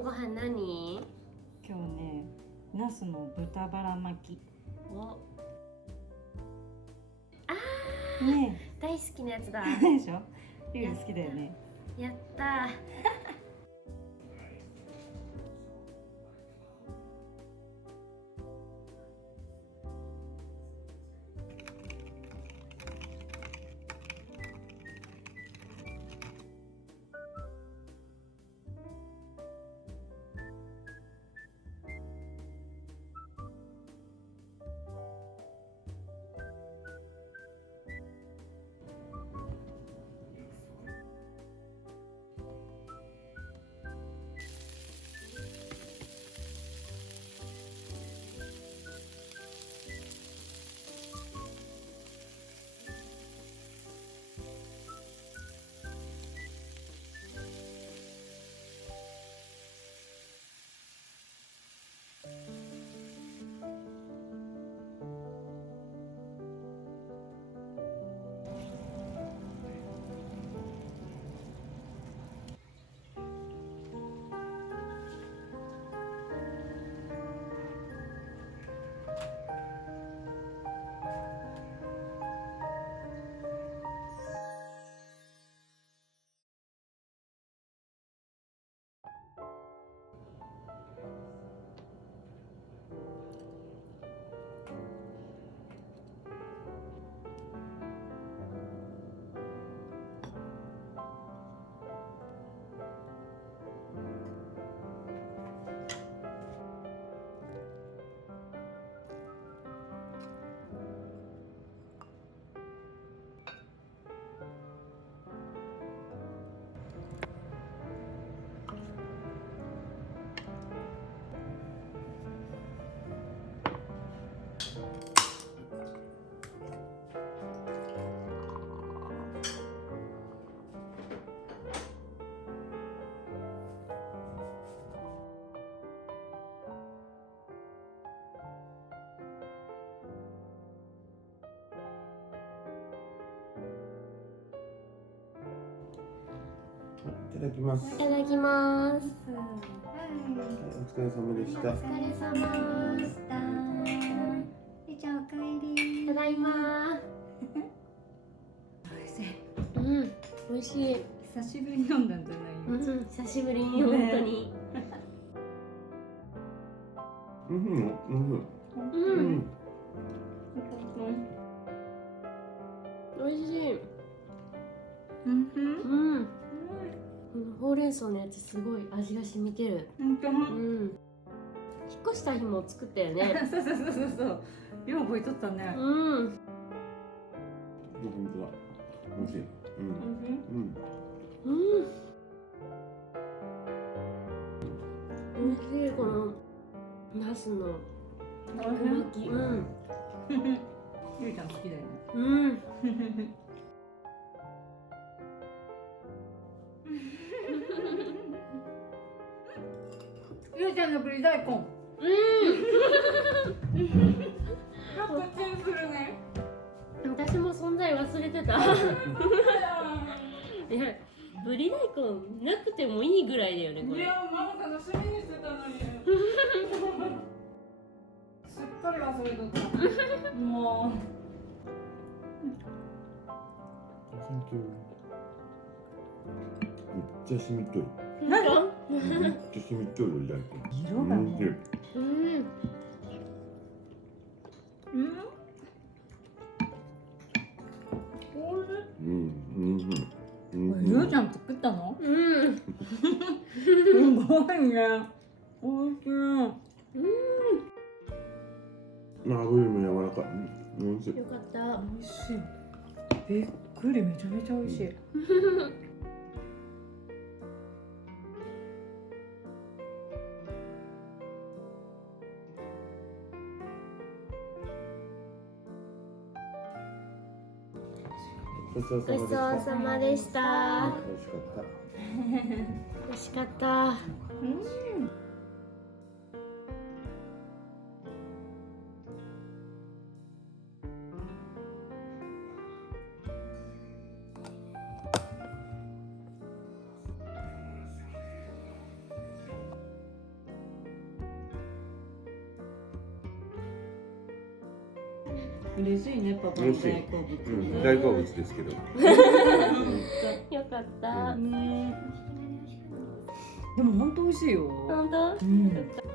のご飯何？今日ね、ナスの豚バラ巻き。お、ね大好きなやつだ。え、でしょ。ゆう好きだよね。やったー。いただきます。いただきます。お疲れ様でした。お疲れ様でした。ゆうちゃんおかえり。ただいま。おいしい。うん、美味しい。久しぶりに飲んだんじゃないよ。久しぶりに本当に。うん、美味しい。ほうれん草のやつすごい味が染みてる。引っ越した日も作ったよね。そう。よう覚えとったね。本当だ。美味しい。美味しいこのナスの巻き。ゆうちゃん好きだよね。ゆうちゃんのぶり大根。なんかチンするね。私も存在忘れてた。いや、ぶり大根なくてもいいぐらいだよねこれ。いや、ママ楽しみにしてたのに。すっかり忘れとった。もう。めっちゃ染みとる。めっちゃ染みとる大根。色がね。ゆうちゃん作ったの？すごいね。おいしい。部位も柔らかい。美味しい。よかった。美味しい。びっくり、めちゃめちゃ美味しい。ごちそうごちそうさまでした。美味しかった。美味しかった。嬉しいね、パパの大好物。大好物ですけど。よかった。ね。でも本当美味しいよ。本当？うん。よかった。